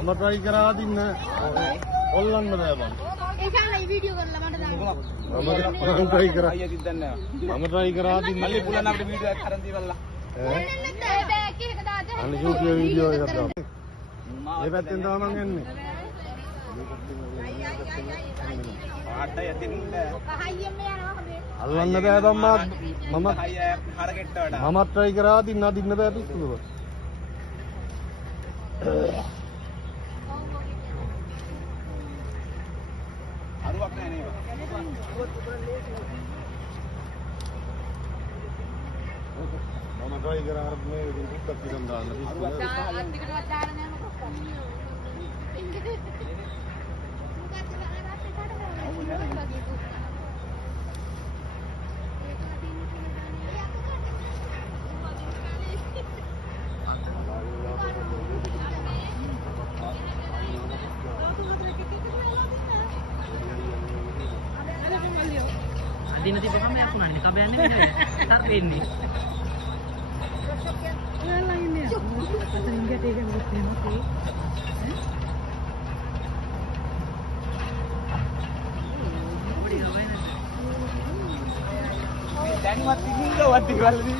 මම try කරා දින්න ඔල්ලන්න බෑ බං. ඒකයි වීඩියෝ කරලා මට දාන්න. මම try කරා. අයියා කිව්දන්නේ නැහැ. මම try කරා දින්න. මල්ලි පුලන අපිට වීඩියෝ එකක් කරන් දීවල්ලා. අනේ ෂූට් වීඩියෝ එකක් දාමු. මේ පැත්තෙන් තමයි මං එන්නේ. පාටය යදින්න. අල්ලන්න බෑ බං මම අයියා හරගෙට්ට වඩා. මම try කරා දින්න අදින්න බෑ පිස්සුද. අරුවක් නැහැ නේද? මම try කරා අර මේ දුක්ක් පිටම් දාන්න පිස්සුද. Di nanti bakal aku nanya kabarnya nih tapi ini ini ya sehingga dia kan berhenti දැන් වත් ඉන්නේ වත් ඉවල්ලි